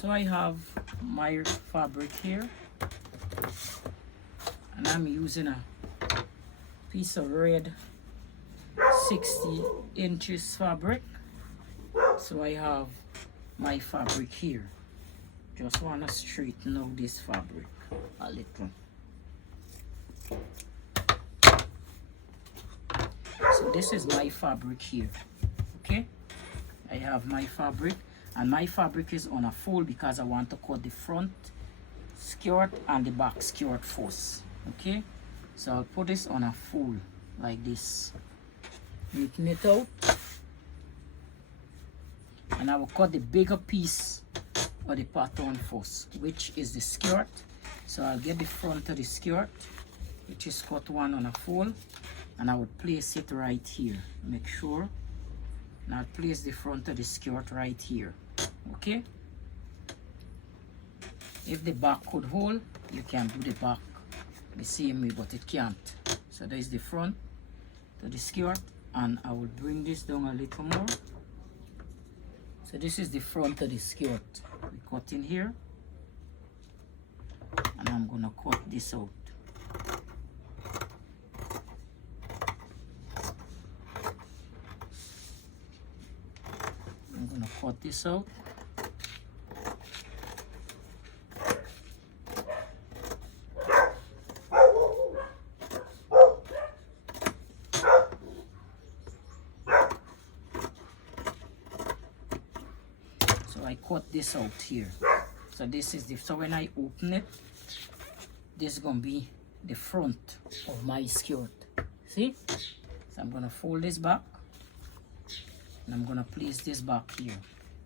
So I have my fabric here, and I'm using a piece of red 60 inches fabric. So I have my fabric here. Just want to straighten out this fabric a little. So this is my fabric here. Okay, I have my fabric, and my fabric is on a fold because I want to cut the front skirt and the back skirt first. Okay, so I'll put this on a fold like this, neaten it out, and I will cut the bigger piece of the pattern first, which is the skirt. So I'll get the front of the skirt, which is cut one on a fold, and I would place it right here. Make sure, and I'll place the front of the skirt right here. Okay, if the back could hold, you can do the back the same way, but it can't. So there's the front to the skirt, and I will bring this down a little more. So this is the front of the skirt. We cut in here, and I'm gonna cut this out. I'm gonna cut this out. So I cut this out here. So this is the, so when I open it, this is gonna be the front of my skirt. See? So I'm gonna fold this back, and I'm gonna place this back here.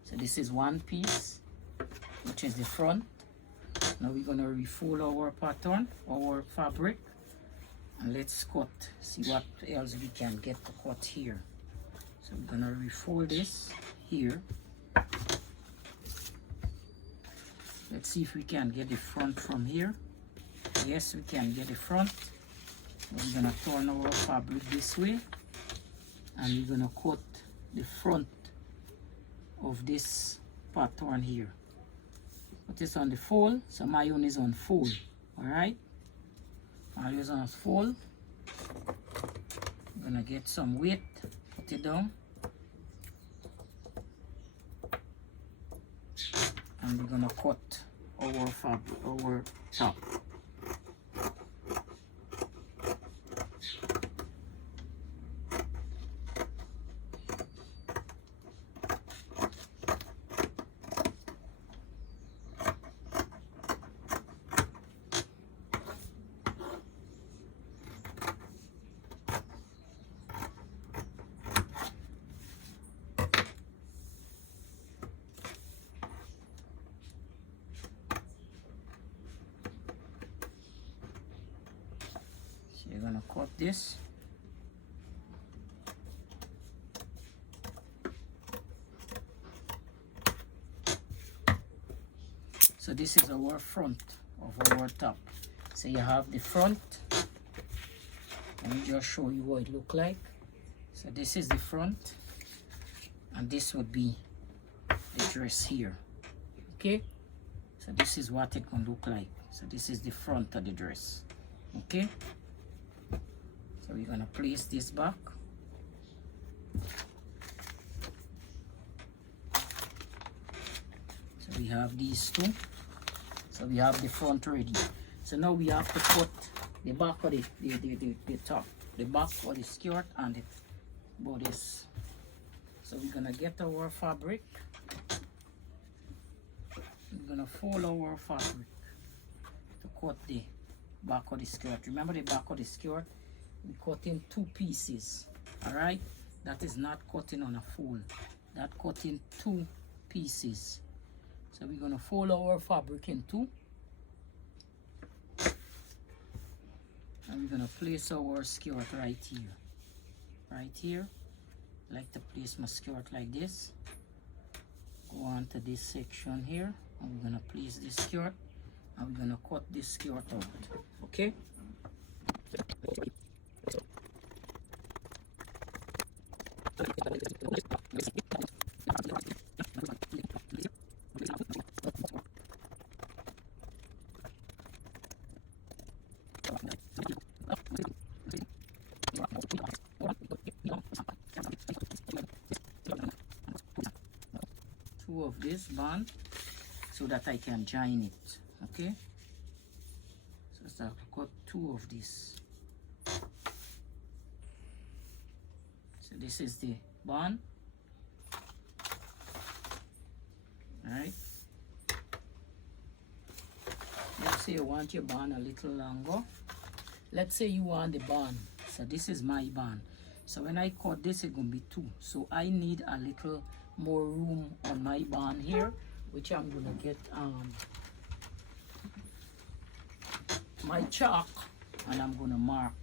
So this is one piece, which is the front. Now we're gonna refold our pattern, our fabric, and let's cut. See what else we can get to cut here. So we're gonna refold this here. Let's see if we can get the front from here. Yes, we can get the front. We're gonna turn our fabric this way, and we're gonna cut the front of this pattern here. Put this on the fold. So my own is on fold. All right, my own is on fold. I'm gonna get some weight, put it down, and we're gonna cut our fabric, our top. You're gonna cut this. So this is our front of our top. So you have the front. Let me just show you what it look like. So this is the front, and this would be the dress here. Okay, so this is what it can look like. So this is the front of the dress. Okay, so we're gonna place this back. So we have these two. So we have the front ready. So now we have to cut the back of the top, the back of the skirt and the bodice. So we're gonna get our fabric. We're gonna fold our fabric to cut the back of the skirt. Remember, the back of the skirt, we cut in two pieces. All right, that is not cutting on a fold. That cut in two pieces. So we're gonna fold our fabric in two, and we're gonna place our skirt right here. Right here, I like to place my skirt like this. Go on to this section here, and we're gonna place this skirt, and we're gonna cut this skirt out. Okay. 2 of this band so that I can join it. Okay, so I'll cut 2 of this. So this is the band. Right, let's say you want your band a little longer. Let's say you want the band, so this is my band. So when I cut this, it's gonna be 2, so I need a little more room on my band here, which I'm gonna get my chalk, and I'm gonna mark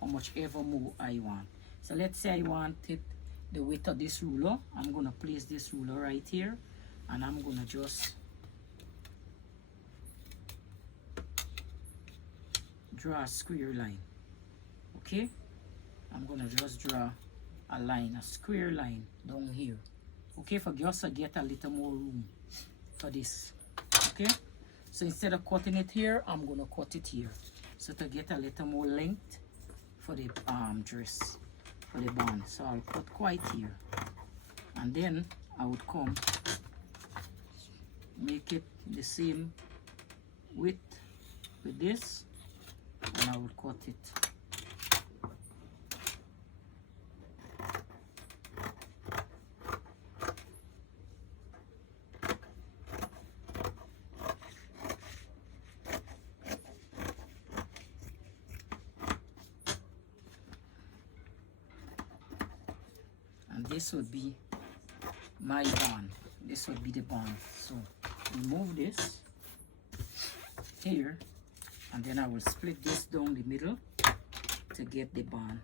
how much ever more I want. So let's say I want it the width of this ruler. I'm gonna place this ruler right here, and I'm gonna just draw a square line. Okay, I'm gonna just draw a line, a square line down here. Okay, for just to get a little more room for this. Okay, so instead of cutting it here, I'm gonna cut it here, so to get a little more length for the dress, for the band. So I'll cut quite here, and then I would come make it the same width with this, and I will cut it. And this would be my band. This would be the band. So remove this here, and then I will split this down the middle to get the band,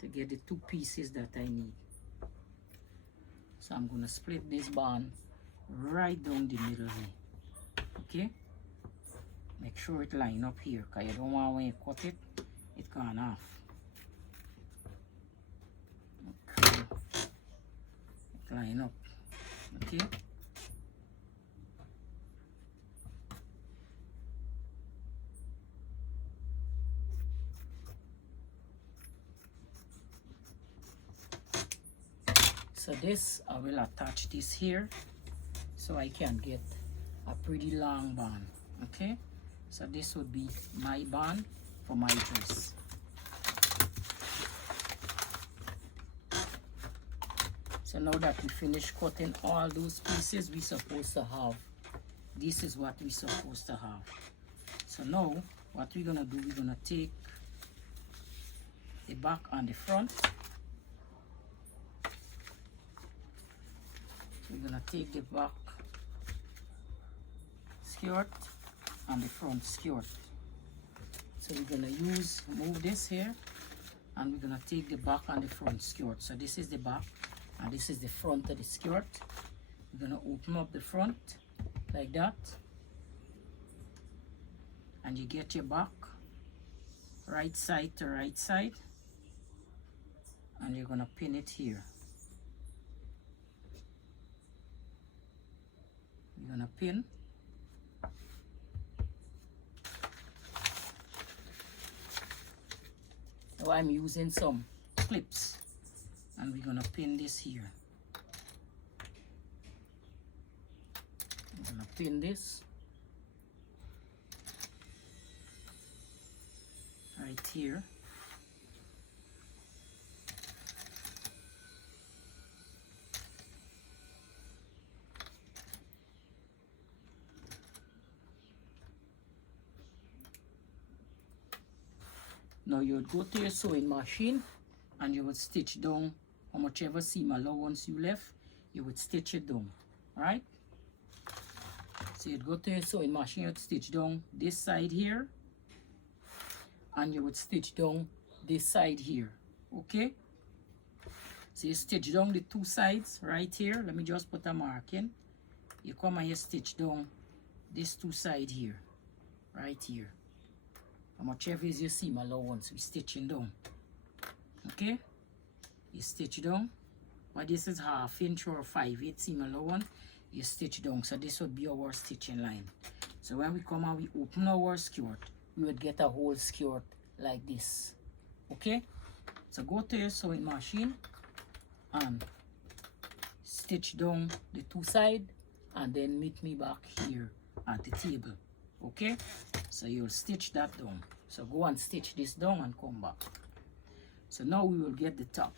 to get the 2 pieces that I need. So I'm going to split this band right down the middle here. Okay, make sure it line up here, because you don't want when you cut it, it gone off. Okay, it line up. Okay, so this, I will attach this here so I can get a pretty long band. Okay, so this would be my band for my dress. So now that we finished cutting all those pieces we supposed to have, this is what we supposed to have. So now what we're gonna do, we're gonna take the back and the front. We're gonna take the back skirt and the front skirt. So we're gonna move this here, and we're gonna take the back and the front skirt. So this is the back, and this is the front of the skirt. We're gonna open up the front like that, and you get your back right side to right side, and you're gonna pin it here. You're gonna pin. Now I'm using some clips, and we're gonna pin this here. I'm gonna pin this right here. Now you would go to your sewing machine, and you would stitch down how much ever seam allowance you left, you would stitch it down. Alright? So you'd go to your sewing machine, you'd stitch down this side here, and you would stitch down this side here. Okay? So you stitch down the 2 sides right here. Let me just put a mark in. You come and you stitch down this 2 sides here, right here. How much ever is your seam allowance, we stitching down. Okay, you stitch down. But this is 1/2 inch or 5/8 seam allowance. You stitch down. So this would be our stitching line. So when we come and we open our skirt, we would get a whole skirt like this. Okay, so go to your sewing machine and stitch down the two sides and then meet me back here at the table. Okay, so you'll stitch that down. So go and stitch this down and come back. So now we will get the top.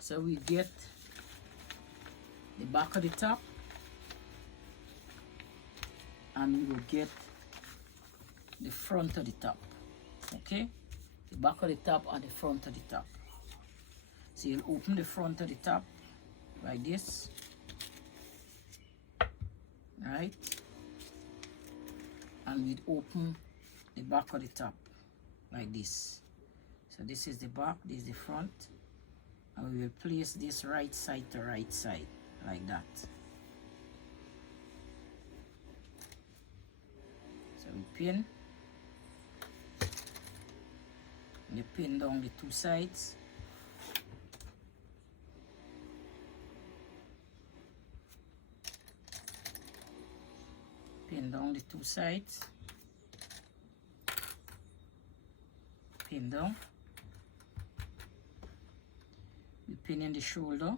So we get the back of the top, and we will get the front of the top. Okay, the back of the top and the front of the top. So you'll open the front of the top like this, right? And we'll open the back of the top like this. So this is the back, this is the front, and we will place this right side to right side like that. So we pin, and you pin down the two sides. Pin down the two sides. Pin down. We pin in the shoulder.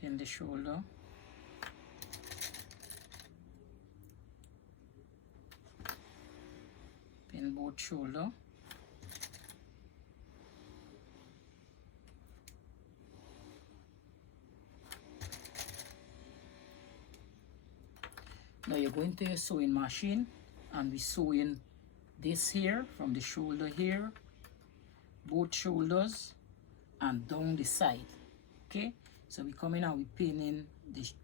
Pin the shoulder. Pin both shoulder. Now you're going to your sewing machine and we sew in this here from the shoulder here, both shoulders, and down the side. Okay, so we come in and we pin in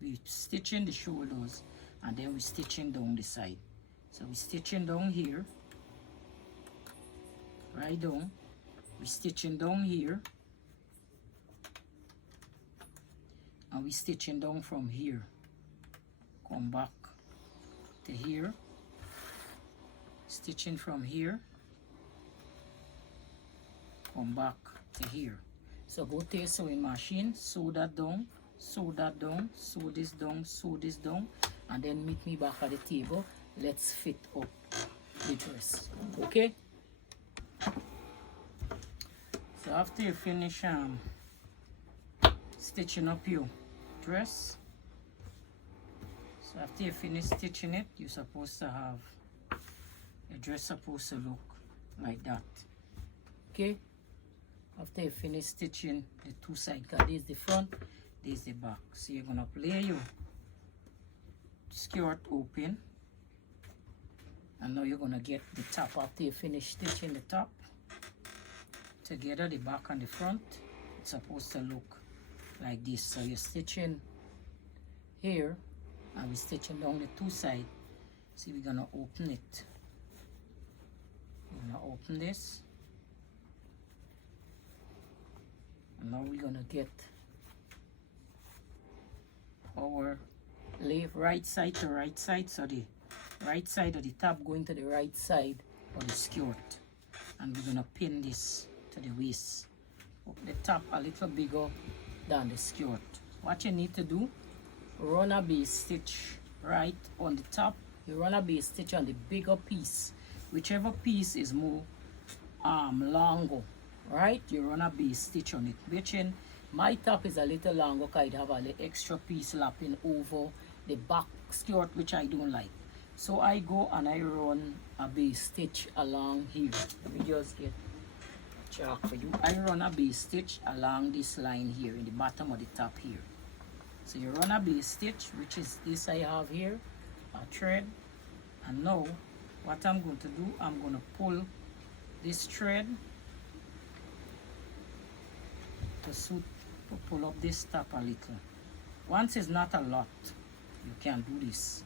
we stitching the shoulders, and then we stitching down the side. So we stitching down here, right down. We stitching down here, and we stitching down from here. Come back to here, stitching from here, come back to here. So go to your sewing machine, sew that down, sew that down, sew this down, sew this down, and then meet me back at the table. Let's fit up the dress. Okay, so after you finish stitching up your dress, so after you finish stitching it, you're supposed to have your dress supposed to look like that. Okay, after you finish stitching the two sides, because this is the front, this is the back. So you're gonna play your skirt open, and now you're gonna get the top. After you finish stitching the top together, the back and the front, it's supposed to look like this. So you're stitching here, and we're stitching down the two sides. See, we're gonna open it. We're gonna open this, and now we're gonna get our left right side to right side. So the right side of the top going to the right side of the skirt, and we're gonna pin this to the waist. Up the top a little bigger than the skirt. What you need to do, run a base stitch right on the top. You run a base stitch on the bigger piece, whichever piece is more longer, right? You run a base stitch on it. Which in my top is a little longer because I have a little extra piece lapping over the back skirt, which I don't like. So I go and I run a base stitch along here. Let me just get chalk for you. I run a base stitch along this line here in the bottom of the top here. So you run a base stitch, which is this I have here, a thread, and now what I'm going to do, I'm going to pull this thread to pull up this top a little. Once it's not a lot, you can do this.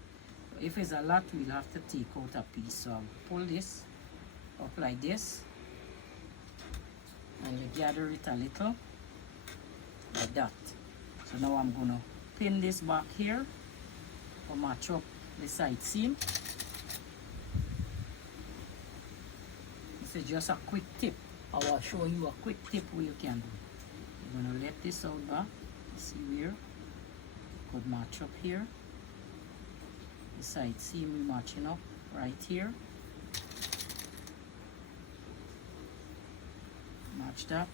If it's a lot, we'll have to take out a piece. So I'll pull this up like this, and you gather it a little like that. So now I'm gonna pin this back here to match up the side seam. This is just a quick tip. I will show you a quick tip where you can do. You're gonna let this out back. See where it could match up here. The side seam we matching up right here. Match that,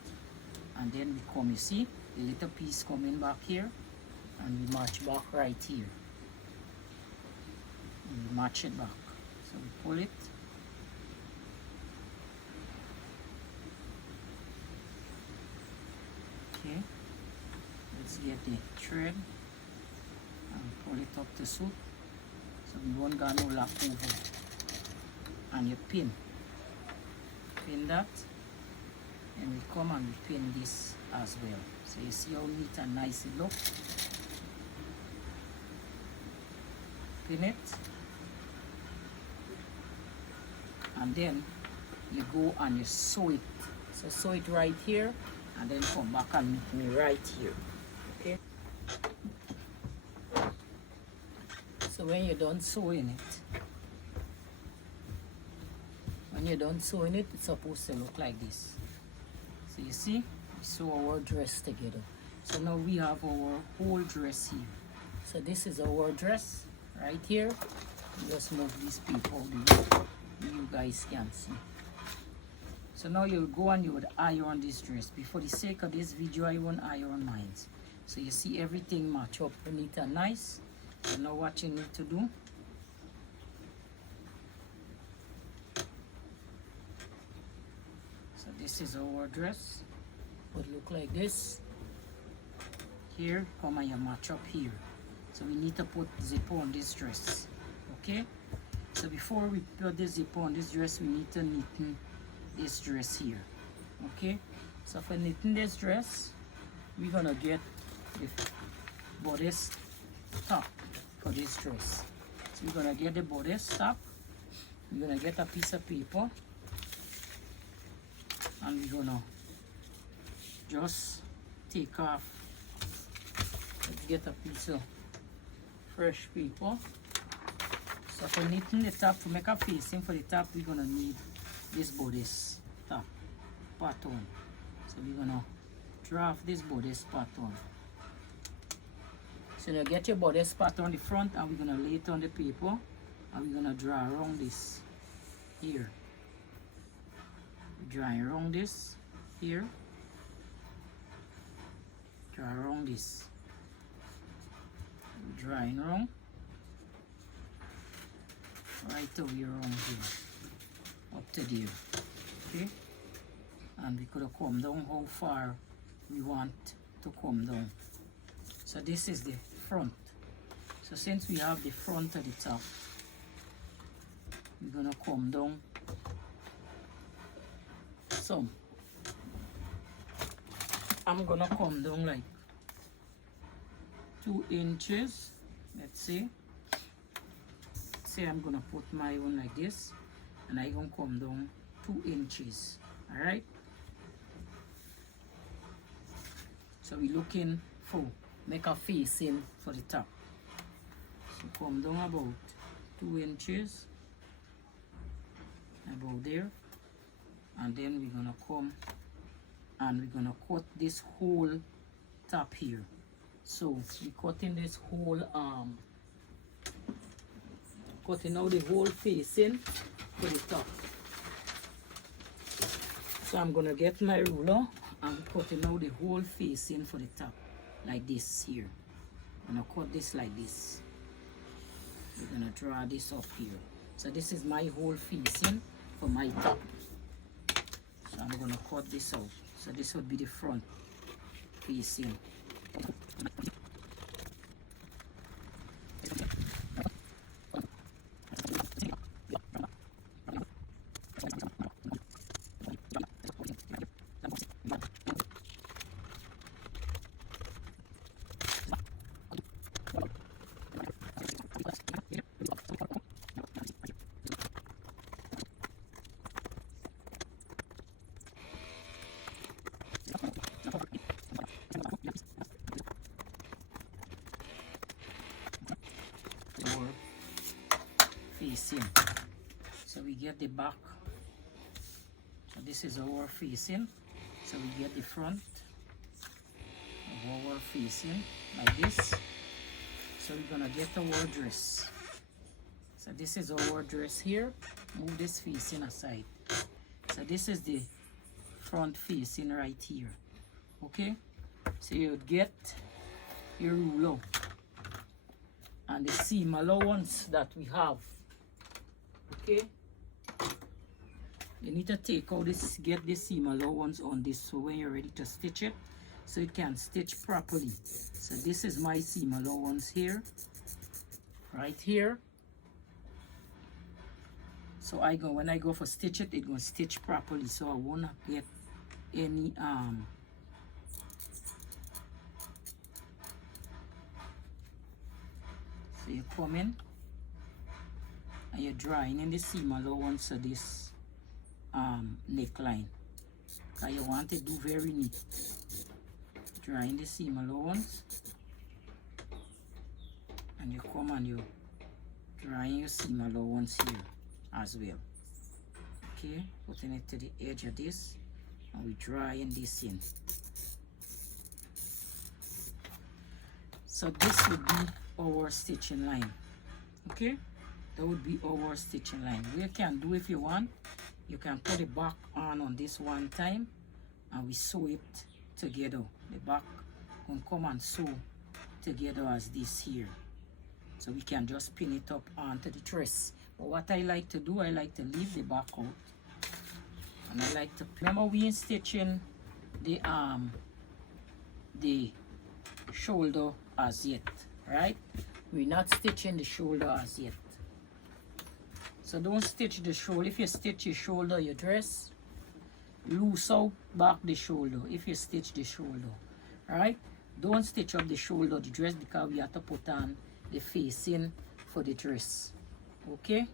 and then we come, you see the little piece coming back here, and we match back right here, and we match it back. So we pull it, okay. Let's get the thread and pull it up the suit, so we won't got no lap over. And you pin that, and we come and we pin this as well. So you see how neat and nice it looks. Pin it, and then you go and you sew it. So sew it right here, and then come back and meet me right here. Okay. So when you're done sewing it, it's supposed to look like this. So you see, we sew our dress together. So now we have our whole dress here. So this is our dress right here. Just move these people out you guys can see. So now you'll go and you would iron this dress. Before the sake of this video, I won't iron mine. So you see everything match up neat and nice. So now what you need to do, so this is our dress. Would look like this. Here, come and you match up here. So we need to put zip on this dress. Okay? So before we put the zip on this dress, we need to neaten this dress here. Okay? So for knitting this dress, we're gonna get the bodice top for this dress. So we're gonna get the bodice top. We're gonna get a piece of paper, and we're gonna just take off. Let's get a piece of fresh paper. So for knitting the top, to make a facing for the top, we're gonna need this bodice top pattern. So we're gonna draft this bodice pattern. So you get your bodice pattern on the front, and we're gonna lay it on the paper, and we're gonna draw around this here. Drawing around this here. Draw around this. Drawing around. Right over around here. Up to there. Okay? And we could have come down how far we want to come down. So this is the front. So since we have the front at the top, we're gonna come down some. I'm gonna come down like 2 inches. Let's see. Say I'm gonna put my one like this, and I'm gonna come down 2 inches. All right. So we're looking for make a facing for the top. So come down about 2 inches, about there, and then we're gonna come and we're gonna cut this whole top here. So we're cutting this whole cutting out the whole facing for the top. So I'm gonna get my ruler and cutting out the whole facing for the top, like this here. I'm gonna cut this like this. We're gonna draw this up here. So this is my whole facing for my top. So I'm gonna cut this out. So this would be the front facing. Facing. So we get the back. So this is our facing. So we get the front of our facing like this. So we're gonna get our dress. So this is our dress here. Move this facing aside. So this is the front facing right here. Okay, so you would get your ruler and the seam allowance that we have. Okay, you need to take out this, get the seam allowance on this, so when you're ready to stitch it, so it can stitch properly. So this is my seam allowance here, right here. So when I go for stitch it, it's gonna stitch properly, so I won't get any so you come in and you're drawing in the seam allowance of this neckline, because you want to do very neat. Drawing the seam allowance, and you come and you drawing your seam allowance here as well. Okay, putting it to the edge of this, and we drawing this in. So this would be our stitching line. Okay, that would be our stitching line. What you can do, if you want, you can put the back on this one time, and we sew it together. The back can come and sew together as this here, so we can just pin it up onto the dress. But what I like to do, I like to leave the back out, and I like to, remember we ain't stitching the shoulder as yet, right? We're not stitching the shoulder as yet. So don't stitch the shoulder. If you stitch your shoulder, your dress, loose out back the shoulder if you stitch the shoulder, right? Don't stitch up the shoulder of the dress, because we have to put on the facing for the dress. Okay,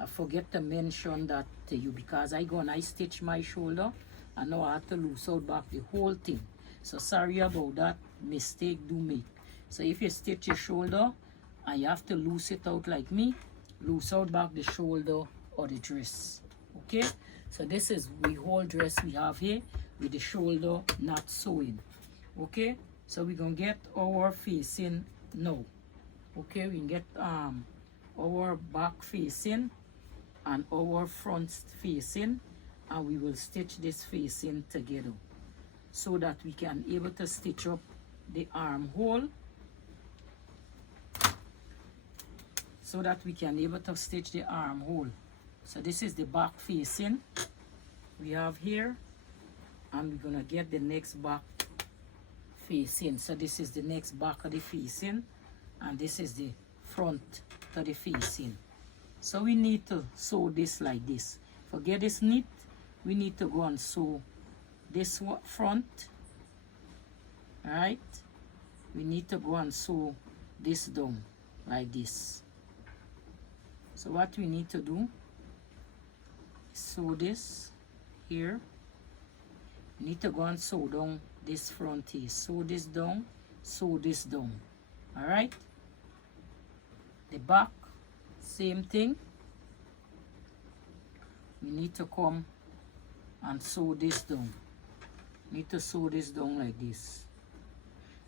I forget to mention that to you, because I go and I stitch my shoulder and now I have to loose out back the whole thing. So sorry about that mistake do make. So if you stitch your shoulder and you have to loose it out like me, loose out back the shoulder or the dress. Okay, so this is the whole dress we have here with the shoulder not sewing. Okay, so we're gonna get our facing now. Okay, we can get our back facing and our front facing, and we will stitch this facing together so that we can able to stitch up the armhole, so that we can able to stitch the armhole. So this is the back facing we have here, and we're gonna get the next back facing. So this is the next back of the facing, and this is the front to the facing. So we need to sew this like this. Forget this knit, we need to go and sew this front, right? We need to go and sew this down like this. So what we need to do is sew this here. We need to go and sew down this front here. Sew this down, sew this down. All right? The back, same thing. We need to come and sew this down. Need to sew this down like this.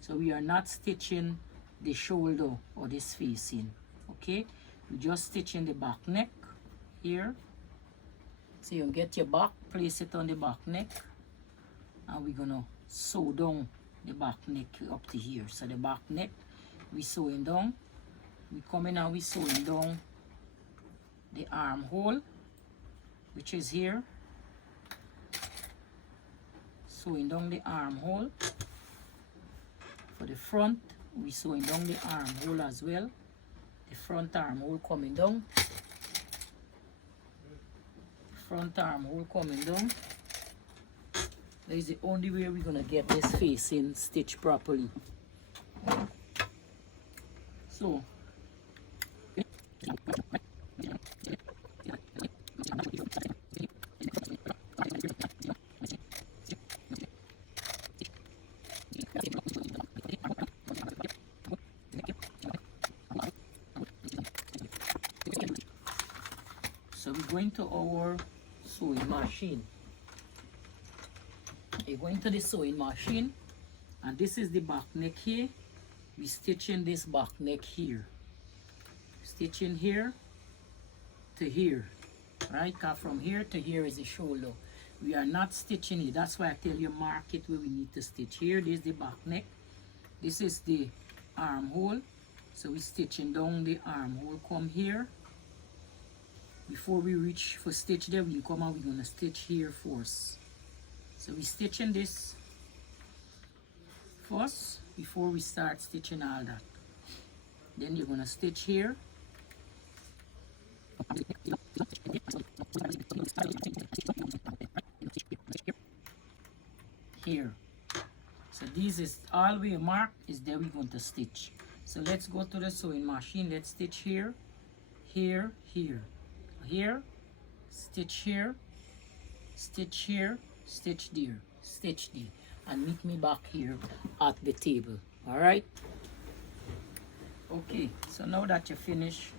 So we are not stitching the shoulder or this facing. Okay? We just stitching the back neck here. So you get your back, place it on the back neck, and we're gonna sew down the back neck up to here. So the back neck, we sewing down. We come in and we sewing down the armhole, which is here. Sewing down the armhole. For the front, we sewing down the armhole as well. The front armhole coming down. Front armhole coming down. That is the only way we're gonna get this facing stitched properly. So we're going to our sewing machine. You're going to the sewing machine, and this is the back neck here. We're stitching this back neck here. stitching here to here, right? Because from here to here is the shoulder. We are not stitching it. That's why I tell you mark it where we need to stitch. Here, this is the back neck. This is the armhole. So we're stitching down the armhole. Come here. Before we reach for stitch there, we come out, we're going to stitch here first. So we're stitching this first before we start stitching all that. Then you're going to stitch here. Here. So this is all we mark is there we're going to stitch. So let's go to the sewing machine. Let's stitch here, here, here. Here, stitch here, stitch here, stitch there, stitch there, and meet me back here at the table. All right? Okay, so now that you finish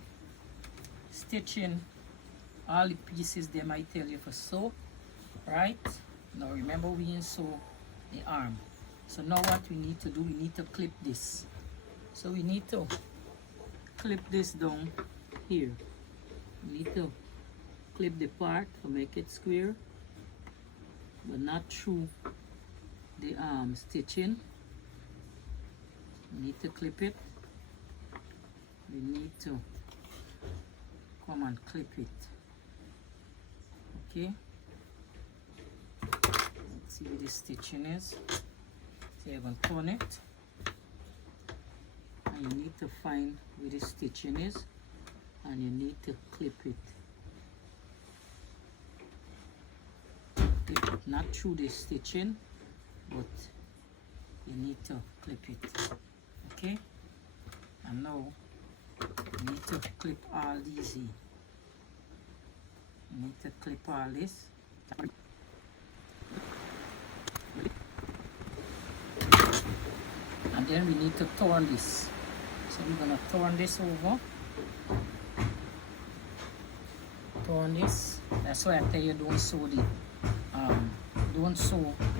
stitching all the pieces they might tell you for sew, right? Now remember we didn't sew the arm. So now what we need to do, we need to clip this. So we need to clip this down here. We need to clip the part to make it square, but not through the stitching. We need to clip it. We need to come and clip it. Okay. Let's see where the stitching is. So you're going to turn it, and you need to find where the stitching is, and you need to clip it. Clip it not through the stitching, but you need to clip it. Okay? And now you need to clip all these in. You need to clip all this. And then we need to turn this. So we're going to turn this over. Turn this. That's why I tell you don't sew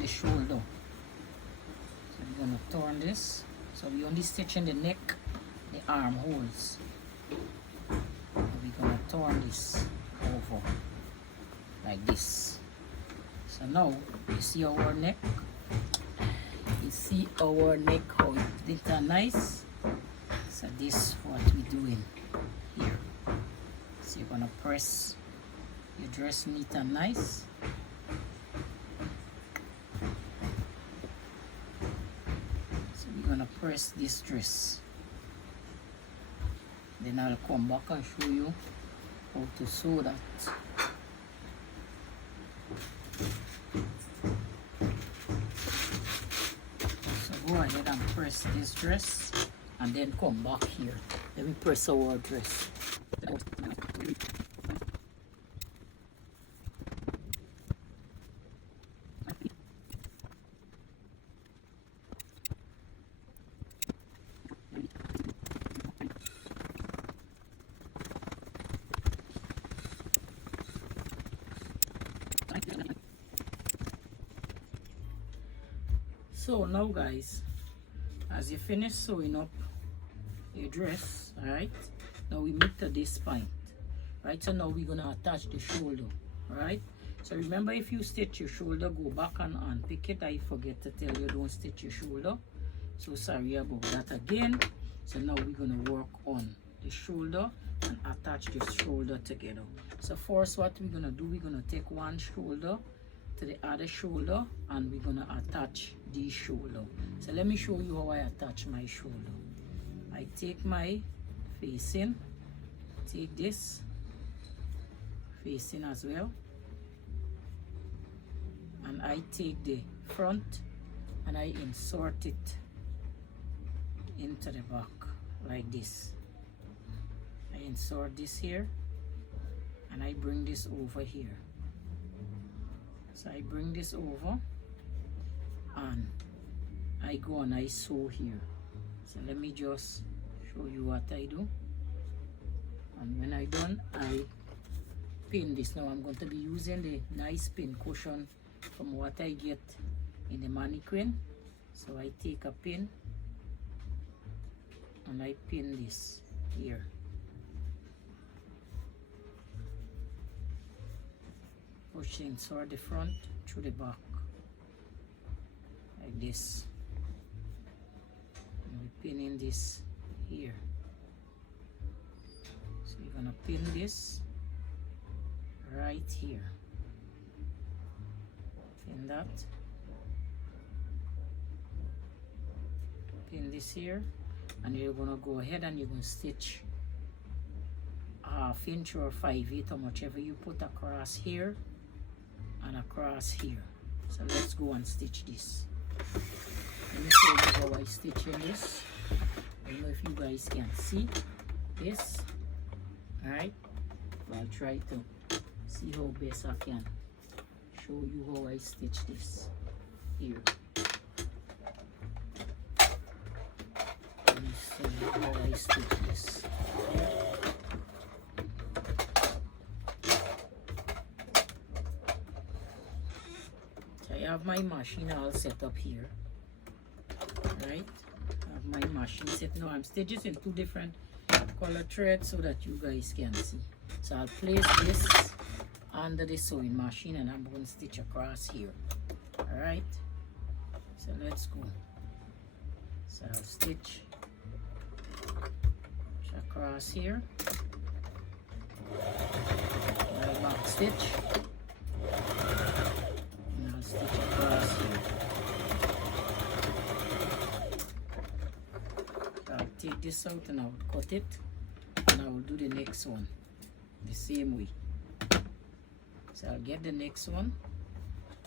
the shoulder. So we're going to turn this. So we only stitch in the neck, the armholes. We're going to turn this over like this. So now you see our neck. You see our neck, how it's nice. So this is what we're doing here. So you're gonna press your dress neat and nice. So we're gonna press this dress. Then I'll come back and show you how to sew that. Go ahead and press this dress and then come back here. Let me press our dress. So now guys, as you finish sewing up your dress, alright, now we meet to this point, right? So now we're gonna attach the shoulder, alright? So remember, if you stitch your shoulder, go back and unpick it. I forget to tell you, don't stitch your shoulder, so sorry about that again. So now we're gonna work on the shoulder and attach the shoulder together. So first what we're gonna do, we're gonna take one shoulder to the other shoulder and we're gonna attach the shoulder. So let me show you how I attach my shoulder. I take my facing, take this facing as well, and I take the front and I insert it into the back like this. I insert this here and I bring this over here. So I bring this over and I go and I sew here. So let me just show you what I do. And when I done, I pin this. Now I'm going to be using the nice pin cushion from what I get in the mannequin. So I take a pin and I pin this here. push inside the front through the back like this. And we're pinning this here. So you're gonna pin this right here. Pin that. Pin this here, and you're gonna go ahead and you're gonna stitch 1/2 inch or 5/8 or whichever you put across here and across here. So let's go and stitch this. Let me show you how I stitch in this. I don't know if you guys can see this. Alright, I'll try to see how best I can show you how I stitch this here. Let me show you how I stitch this. So I have my machine all set up here. Right? I have my machine set. Now I'm stitching in 2 different color threads so that you guys can see. So I'll place this under the sewing machine and I'm going to stitch across here. Alright, so let's go. So I'll stitch across here, my back stitch, and I'll stitch across here. So I'll take this out and I'll cut it, and I will do the next one the same way. So I'll get the next one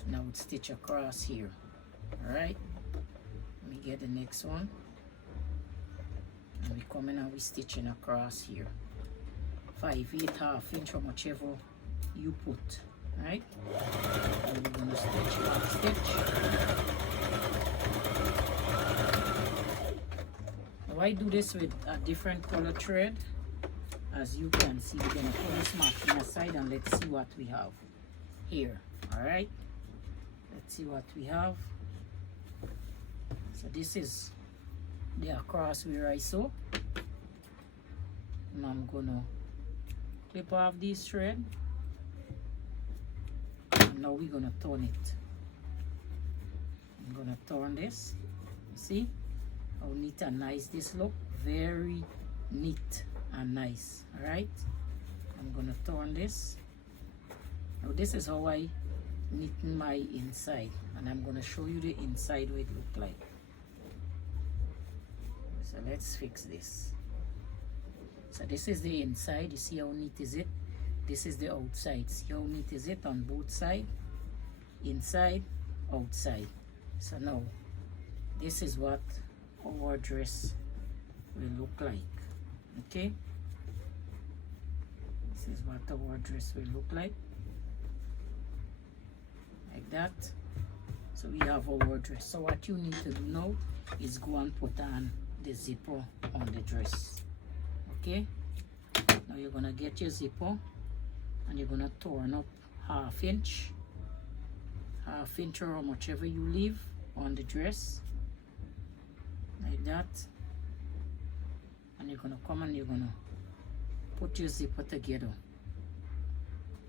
and I would stitch across here. Alright, let me get the next one, and we come in and we stitching across here. 5/8, 1/2 inch or whichever you put. Right, and we're gonna stitch back stitch. Now I do this with a different color thread. As you can see, we're gonna put this machine aside and let's see what we have here. Alright, let's see what we have. So this is the across where I sew. And I'm gonna clip off this thread. And now we're gonna turn it. I'm gonna turn this. You see how neat and nice this look? Very neat and nice. Alright, I'm gonna turn this. Now this is how I knit my inside, and I'm gonna show you the inside what it look like. So let's fix this. So this is the inside. You see how neat is it? This is the outside. See how neat is it on both sides? Inside, outside. So now this is what our dress will look like. Okay, this is what our dress will look like that. So we have our dress. So what you need to do now is go and put on the zipper on the dress. Okay, now you're gonna get your zipper and you're gonna turn up 1/2 inch, 1/2 inch or whichever you leave on the dress like that. And you're gonna come and you're gonna put your zipper together.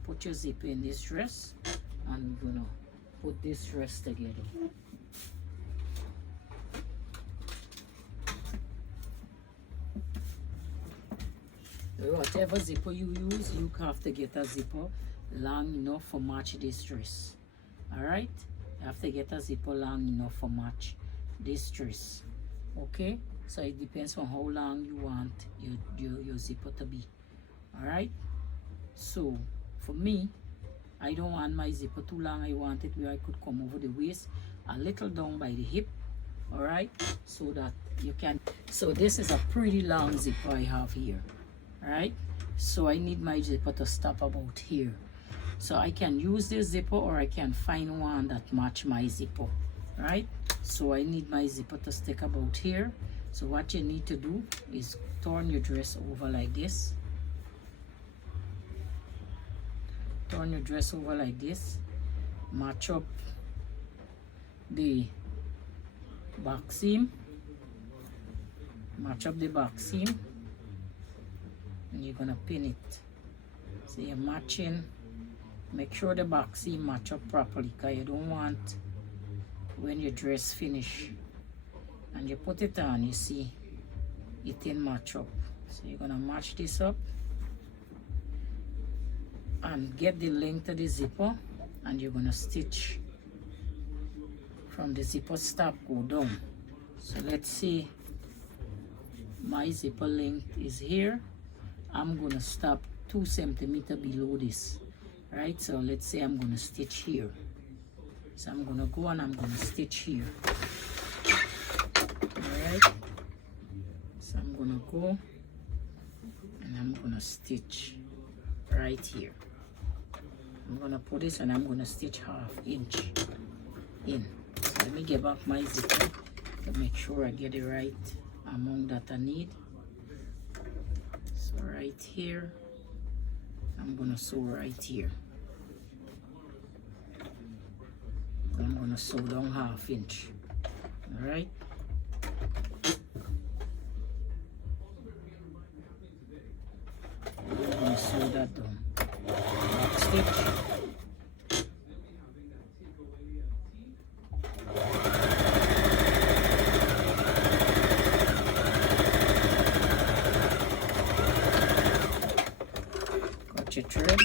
Put your zipper in this dress and we're gonna put this dress together. Whatever zipper you use, you have to get a zipper long enough for match this dress. Alright, you have to get a zipper long enough for match this dress. Okay, so it depends on how long you want your zipper to be. Alright, so for me, I don't want my zipper too long. I want it where I could come over the waist, a little down by the hip. Alright, so that you can. So this is a pretty long zipper I have here. Alright, so I need my zipper to stop about here. So I can use this zipper or I can find one that match my zipper. Right, so I need my zipper to stick about here. So what you need to do is turn your dress over like this. Turn your dress over like this. Match up the back seam. Match up the back seam. And you're gonna pin it. So you're matching make sure the back seam match up properly, because you don't want when your dress finish and you put it on, you see it didn't match up. So you're gonna match this up and get the length of the zipper, and you're gonna stitch from the zipper stop go down. So let's see, my zipper length is here. I'm gonna stop 2 centimeters below this, right? So let's say I'm gonna stitch here. So I'm gonna go and I'm gonna stitch here. Alright, so I'm gonna go and I'm gonna stitch right here. I'm gonna put this and I'm gonna stitch 1/2 inch in. So let me get back my zipper to make sure I get the right amount that I need. So right here, I'm gonna sew right here. I'm gonna sew down 1/2 inch. All right. I'm gonna sew that down. Back stitch. Got your thread.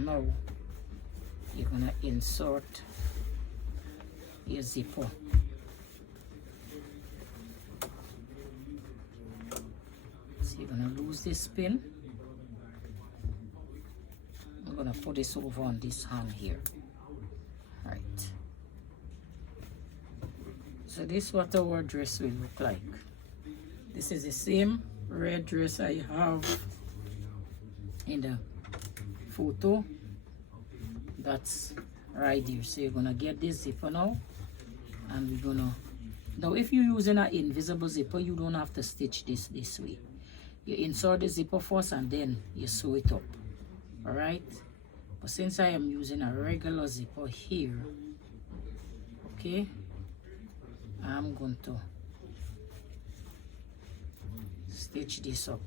Now you're gonna insert your zipper. So you're gonna lose this pin. I'm gonna put this over on this hand here. Right. So this is what our dress will look like. This is the same red dress I have in the photo. That's right here. So you're gonna get this zipper now, and we're gonna, now if you're using an invisible zipper, you don't have to stitch this way. You insert the zipper first and then you sew it up. All right, but since I am using a regular zipper here, okay, I'm going to stitch this up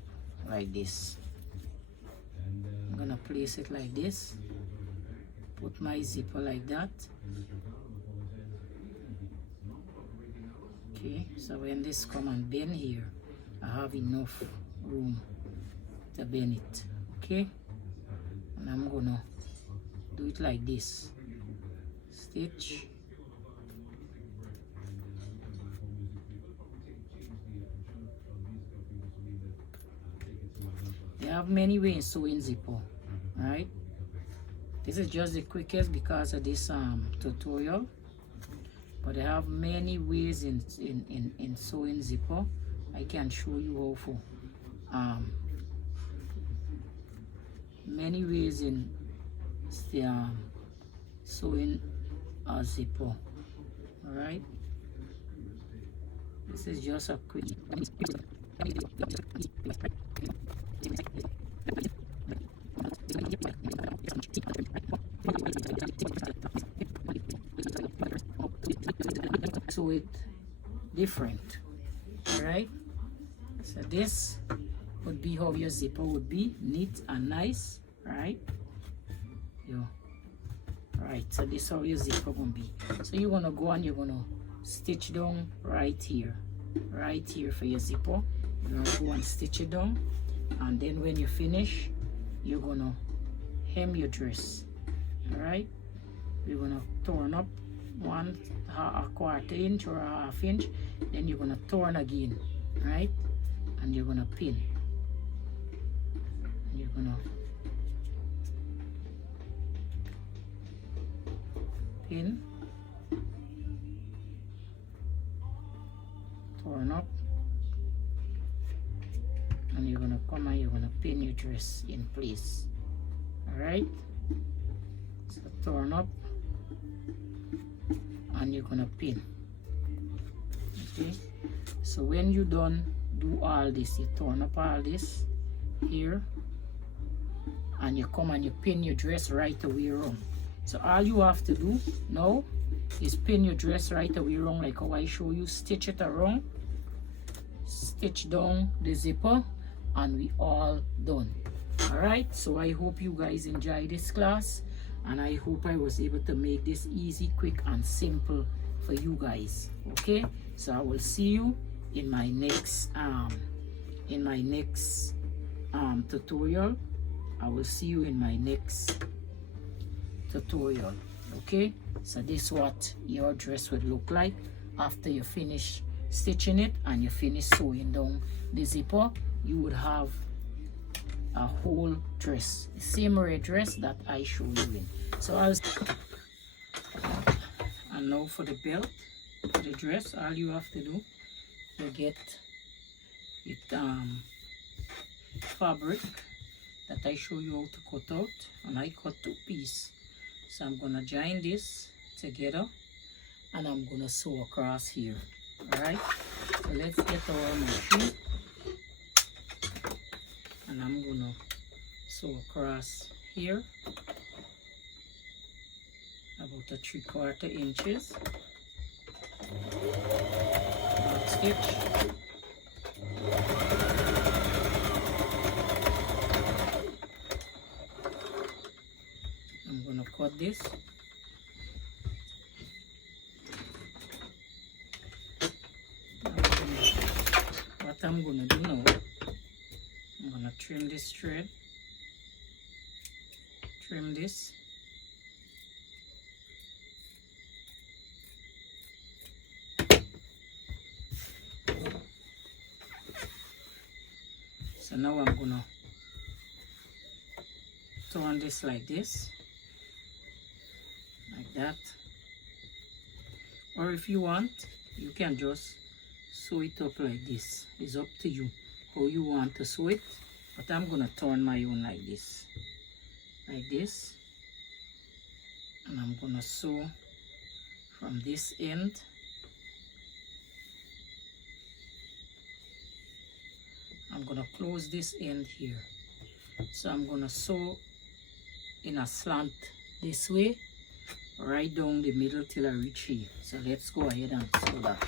like this. I'm gonna place it like this, put my zipper like that. Okay, so when this come and bend here, I have enough room to bend it. Okay, and I'm gonna do it like this. Stitch. They have many ways sewing zipper, right? This is just the quickest because of this tutorial, but they have many ways in sewing zipper. I can show you how for many ways in sewing a zipper. All right, this is just a quick. So it different. All right, so this would be how your zipper would be, neat and nice, right? Right, so this is how your zipper gonna be. So you're gonna go and you're gonna stitch down right here for your zipper. You're gonna go and stitch it down, and then when you finish, you're gonna hem your dress. All right, you're gonna turn up a 1/4 inch or a 1/2 inch, then you're gonna turn again, right? And you're gonna pin. And you're gonna pin, turn up, and you're gonna come and you're gonna pin your dress in place. All right, so turn up and you're gonna pin. Okay, so when you done do all this, you turn up all this here and you come and you pin your dress right away around. So all you have to do now is pin your dress right away around like how I show you. Stitch it around, stitch down the zipper, and we all done. All right, so I hope you guys enjoy this class, and I hope I was able to make this easy, quick, and simple for you guys. Okay, so I will see you in my next tutorial. I will see you in my next tutorial. Okay, so this is what your dress would look like after you finish stitching it and you finish sewing down the zipper. You would have a whole dress, the same red dress that I showed you in. So and now for the belt, for the dress, all you have to do, you get it fabric that I show you how to cut out, and I cut 2 pieces. So I'm gonna join this together and I'm gonna sew across here. All right, so let's get our machine, and I'm gonna sew across here about a 3/4 inches. Back stitch. I'm gonna cut this. What I'm gonna do now, I'm gonna trim this thread, trim this, so now I'm gonna turn this like this, like that, or if you want, you can just sew it up like this. It's up to you how you want to sew it, but I'm gonna turn my own like this, and I'm gonna sew from this end. I'm gonna close this end here, so I'm gonna sew in a slant this way right down the middle till I reach here. So let's go ahead and sew that.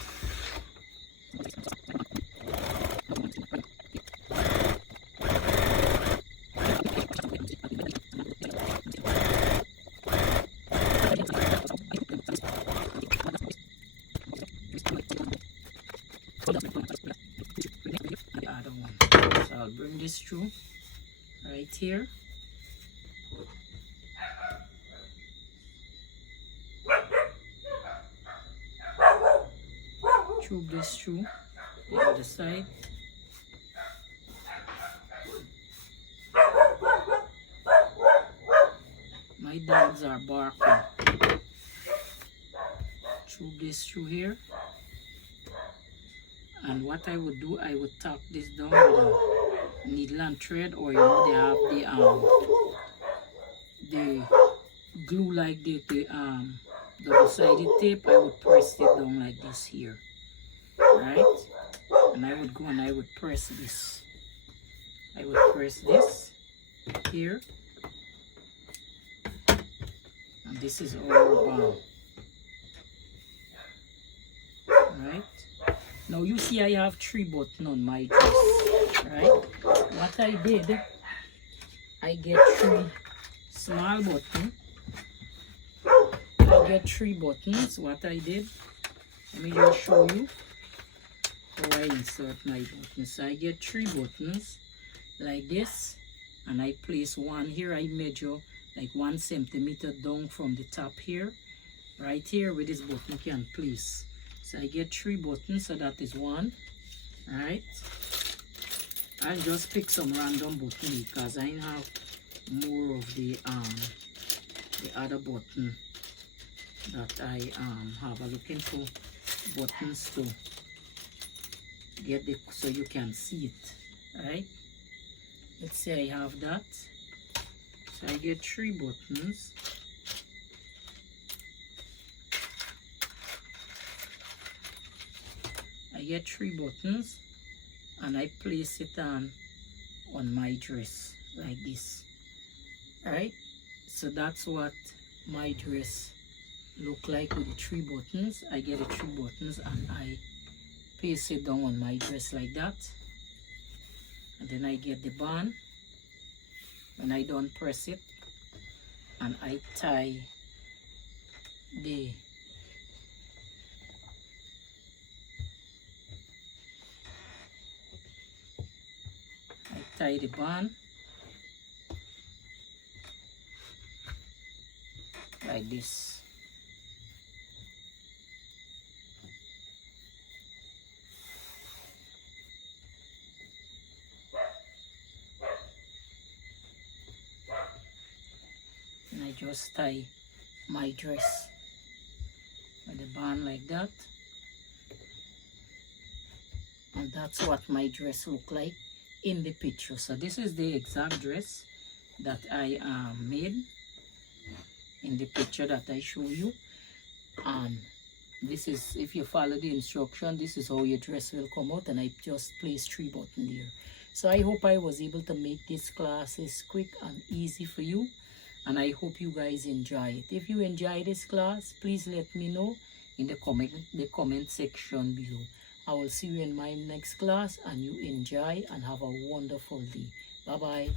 The other one. So I'll bring this through right here. Tube this through the other side. My dogs are barking. Tube this through here. And what I would do, I would tack this down with a needle and thread, or you know they have the glue like the double-sided tape. I would press it down like this here, right? And I would go and I would press this. I would press this here, and this is all bound. Right? Now you see I have 3 buttons on my dress, right? What I did, I get 3 small buttons. I get 3 buttons. What I did, let me just show you how I insert my buttons. So I get 3 buttons like this, and I place one here. I measure like 1 centimeter down from the top here, right here where this button can place. So I get 3 buttons, so that is 1, right? I'll just pick some random button because I have more of the other button that I have. I'm looking for buttons to get the, so you can see it, right? Let's say I have that. So I get 3 buttons. I get 3 buttons and I place it on my dress like this. Alright, so that's what my dress look like with the 3 buttons. I get the 3 buttons and I paste it down on my dress like that, and then I get the band when I don't press it, and I tie the band like this. And I just tie my dress with the band like that. And that's what my dress look like in the picture. So this is the exact dress that I made in the picture that I show you. And this is, if you follow the instruction, this is how your dress will come out. And I just placed 3 buttons there. So I hope I was able to make this classes quick and easy for you, and I hope you guys enjoy it. If you enjoy this class, please let me know in the comment section below. I will see you in my next class, and you enjoy and have a wonderful day. Bye bye.